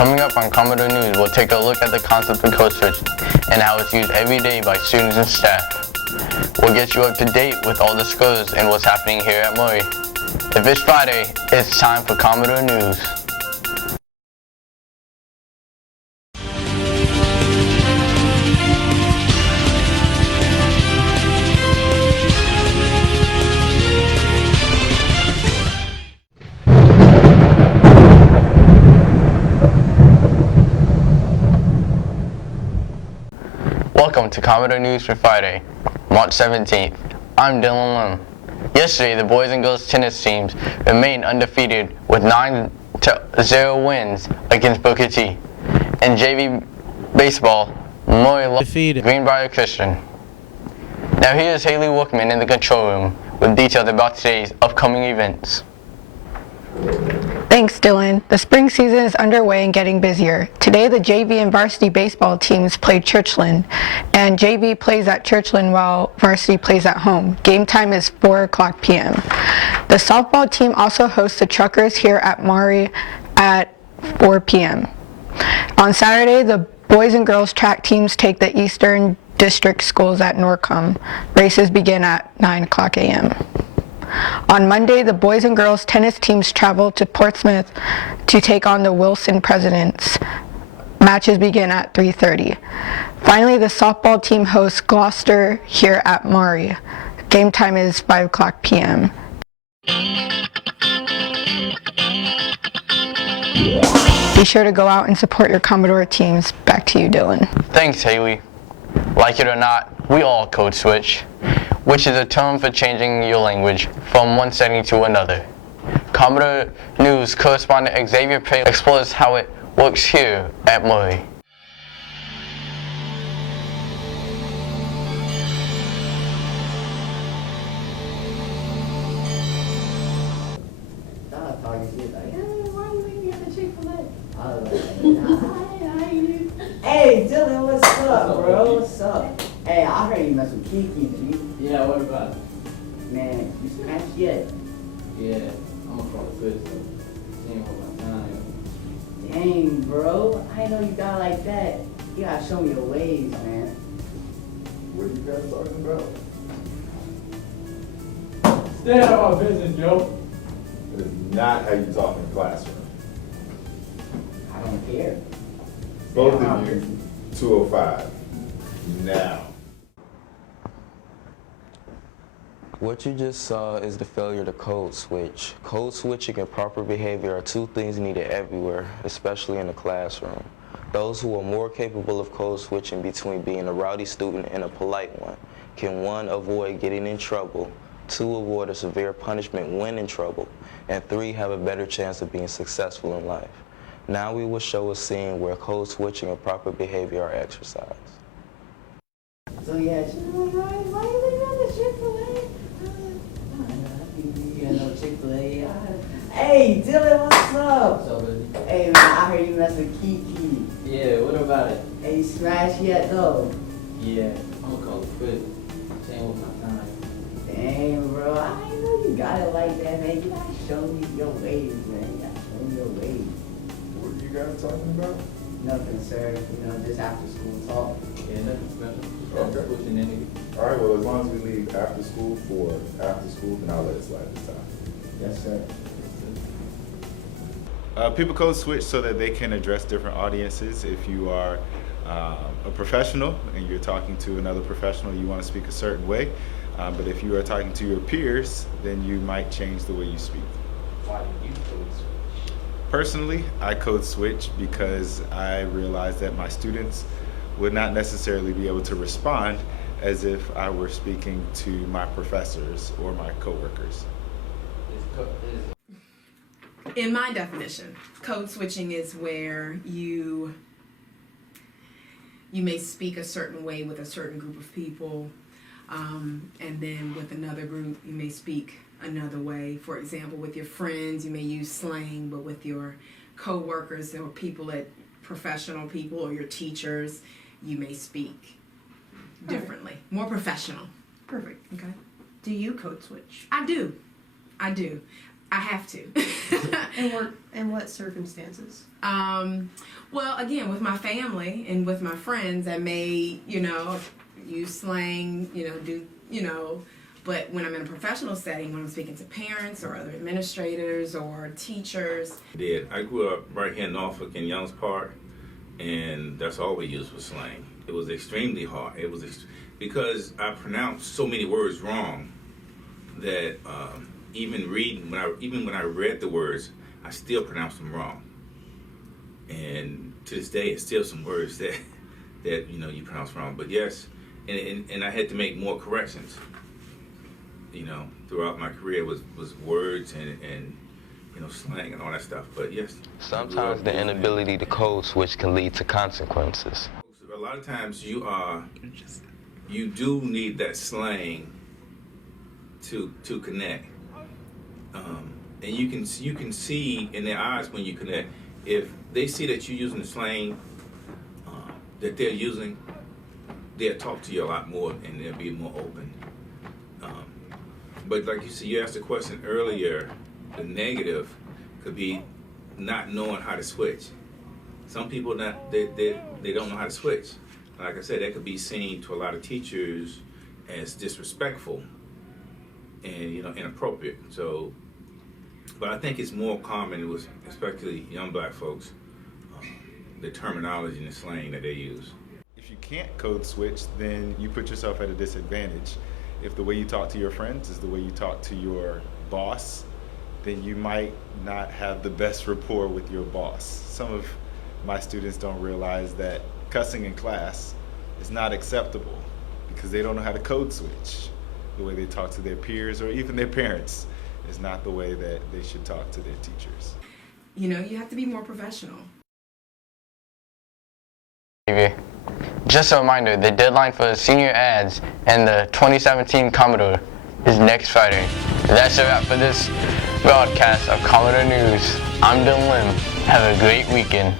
Coming up on Commodore News, we'll take a look at the concept of code switch and how it's used every day by students and staff. We'll get you up to date with all the scores and what's happening here at Maury. If it's Friday, it's time for Commodore News. Welcome to Commodore News for Friday, March 17th. I'm Dylan Lim. Yesterday, the boys and girls tennis teams remained undefeated with 9-0 wins against Booker T. In JV baseball, Maury defeated Greenbrier Christian. Now here's Haley Workman in the control room with details about today's upcoming events. Thanks, Dylan. The spring season is underway and getting busier. Today, the JV and varsity baseball teams played Churchland, and JV plays at Churchland while varsity plays at home. Game time is 4:00 p.m. The softball team also hosts the Truckers here at Maury at 4 p.m. On Saturday, the boys and girls track teams take the Eastern District schools at Norcom. Races begin at 9:00 a.m. On Monday, the boys and girls tennis teams travel to Portsmouth to take on the Wilson Presidents. Matches begin at 3:30. Finally, the softball team hosts Gloucester here at Maury. Game time is 5:00 p.m. Be sure to go out and support your Commodore teams. Back to you, Dylan. Thanks, Haley. Like it or not, we all code switch, which is a term for changing your language from one setting to another. Commodore News correspondent Xavier Pay explores how it works here at Maury. Hey Dylan, what's up, bro? What's up? Hey, I heard you mess with Kiki, G. Yeah, what about it? Man, you smashed yet? Yeah, I'm gonna call it good, so she ain't hold my time. Dang, bro. I didn't know you got like that. You gotta show me your ways, man. What are you guys talking about? Stay out of my business, Joe. That is not how you talk in the classroom. I don't care. Both of you, 205. Now. What you just saw is the failure to code switch. Code switching and proper behavior are two things needed everywhere, especially in the classroom. Those who are more capable of code switching between being a rowdy student and a polite one can, 1, avoid getting in trouble, 2, avoid a severe punishment when in trouble, and 3, have a better chance of being successful in life. Now we will show a scene where code switching and proper behavior are exercised. So yeah, why you leaving on the Chick-fil-A? You got no Chick-fil-A. Hey, Dylan, what's up? What's up, baby? Hey, man, I heard you mess with Kiki. Yeah, what about it? Hey, you smashed yet, though? Yeah, I'm gonna call it quit. She ain't with my time. Dang, bro, I didn't know you got it like that, man. You gotta show me your ways, man. You gotta show me your ways. What are you guys talking about? Nothing, sir. You know, just after school talk. Yeah, nothing special. Okay. Pushing in All right, well, as long as we leave after school for after school, then I'll let it slide this time. Yes, sir. People code switch so that they can address different audiences. If you are a professional and you're talking to another professional, you want to speak a certain way. But if you are talking to your peers, then you might change the way you speak. Why do you code switch? Personally, I code switch because I realize that my students would not necessarily be able to respond as if I were speaking to my professors or my coworkers. In my definition, code switching is where you may speak a certain way with a certain group of people, and then with another group you may speak another way. For example, with your friends you may use slang, but with your co-workers or people at professional people or your teachers, you may speak differently, more professional. Perfect. Okay. Do you code switch? I do. I have to. In what circumstances? Well, again, with my family and with my friends, I may, use slang, but when I'm in a professional setting, when I'm speaking to parents or other administrators or teachers. I grew up right here in Norfolk in Youngs Park, and that's all we used was slang. It was extremely hard. It was because I pronounced so many words wrong that even when I read the words, I still pronounced them wrong. And to this day, it's still some words that you pronounce wrong. But yes, and I had to make more corrections. Throughout my career was words and slang and all that stuff. But yes. Sometimes the inability to code switch can lead to consequences. A lot of times you do need that slang to connect, and you can see in their eyes when you connect. If they see that you're using the slang that they're using, they'll talk to you a lot more and they'll be more open. But like you said, you asked a question earlier, the negative could be not knowing how to switch. Some people they don't know how to switch. Like I said, that could be seen to a lot of teachers as disrespectful and inappropriate. So, but I think it's more common with especially young black folks, the terminology and the slang that they use. If you can't code switch, then you put yourself at a disadvantage. If the way you talk to your friends is the way you talk to your boss, then you might not have the best rapport with your boss. Some of my students don't realize that cussing in class is not acceptable because they don't know how to code switch. The way they talk to their peers or even their parents is not the way that they should talk to their teachers. You have to be more professional. Just a reminder, the deadline for the senior ads and the 2017 Commodore is next Friday. That's a wrap for this broadcast of Commodore News. I'm Dylan Lim. Have a great weekend.